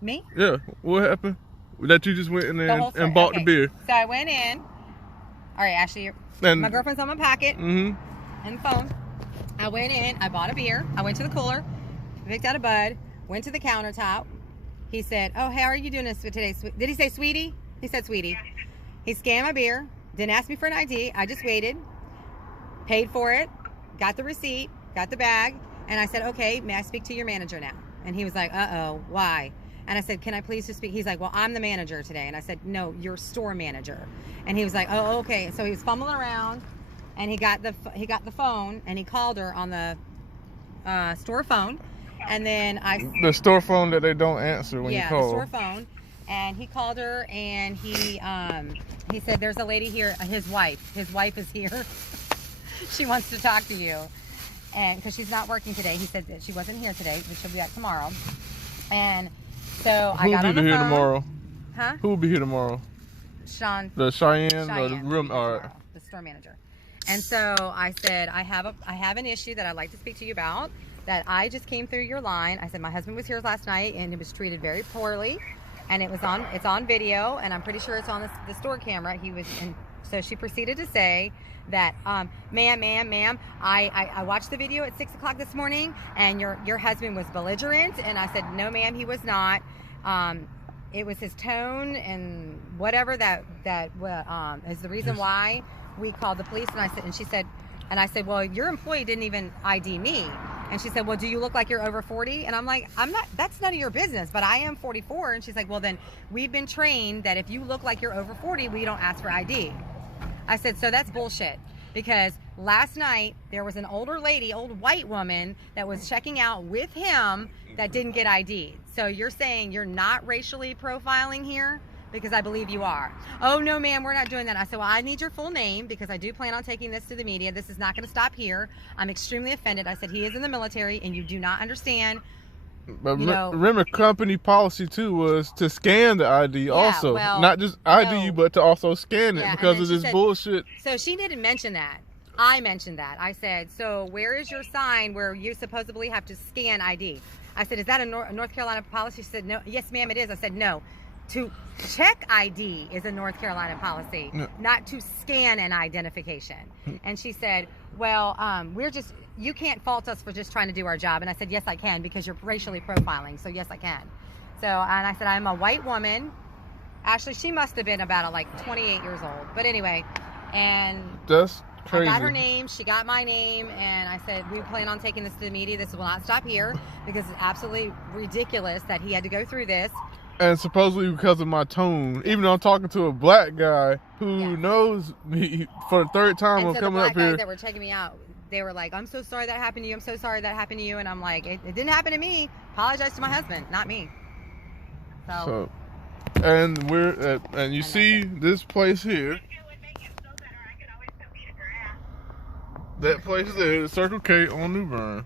Me? Yeah. What happened? That you just went in there and bought the beer. So I went in. All right, Ashley, my girlfriend's on my pocket and phone. I went in. I bought a beer. I went to the cooler, picked out a bud, went to the countertop. He said, "Oh, how are you doing this today? Did he say sweetie?" He said sweetie. He scanned my beer. Didn't ask me for an ID. I just waited, paid for it, got the receipt, got the bag, and I said, "Okay, may I speak to your manager now?" And he was like, "Uh-oh, why?" And I said, "Can I please just speak?" He's like, "Well, I'm the manager today." And I said, "No, you're store manager." And he was like, "Oh, okay." So he was fumbling around, and he got the phone, and he called her on the store phone. And then the store phone that they don't answer when you call. Yeah, the store phone. And he called her, and he said, "There's a lady here, his wife is here. She wants to talk to you." And because she's not working today, he said that she wasn't here today, but she'll be back tomorrow. And so I got on the phone. Who will be here tomorrow? Huh? Who will be here tomorrow? Cheyenne, or the room, the store manager. And so I said, I have an issue that I'd like to speak to you about. That I just came through your line. I said my husband was here last night and he was treated very poorly, and it's on video, and I'm pretty sure it's on the store camera. So she proceeded to say that, ma'am, I watched the video at 6 o'clock this morning, and your husband was belligerent. And I said, "No, ma'am, he was not. It was his tone and whatever that is the reason why we called the police." And I said, "Well, your employee didn't even ID me." And she said, "Well, do you look like you're over 40? And I'm like, "I'm not, that's none of your business, but I am 44. And she's like, "Well, then we've been trained that if you look like you're over 40, we don't ask for ID. I said, "So that's bullshit. Because last night there was an old white woman that was checking out with him that didn't get ID'd. So you're saying you're not racially profiling here? Because I believe you are." "Oh, no, ma'am, we're not doing that." I said, "Well, I need your full name because I do plan on taking this to the media. This is not going to stop here. I'm extremely offended." I said, "He is in the military and you do not understand." But remember, company policy too was to scan the ID also. Well, not just ID you, but to also scan it because of this bullshit. So she didn't mention that. I mentioned that. I said, "So where is your sign where you supposedly have to scan ID?" I said, "Is that a North Carolina policy?" She said, "No." "Yes, ma'am, it is." I said, "No. To check ID is a North Carolina policy, not to scan an identification." And she said, "Well, you can't fault us for just trying to do our job." And I said, "Yes, I can, because you're racially profiling. So yes, I can." So, and I said, "I'm a white woman." Actually, she must have been about 28 years old. But anyway, and that's crazy. I got her name, she got my name, and I said, "We plan on taking this to the media. This will not stop here because it's absolutely ridiculous that he had to go through this." And supposedly because of my tone, even though I'm talking to a black guy who knows me for the third time of coming up here. And so the black guys that were checking me out, they were like, "I'm so sorry that happened to you. I'm so sorry that happened to you." And I'm like, it didn't happen to me. Apologize to my husband, not me. So and you see this place here. That place there, the Circle K on New Bern.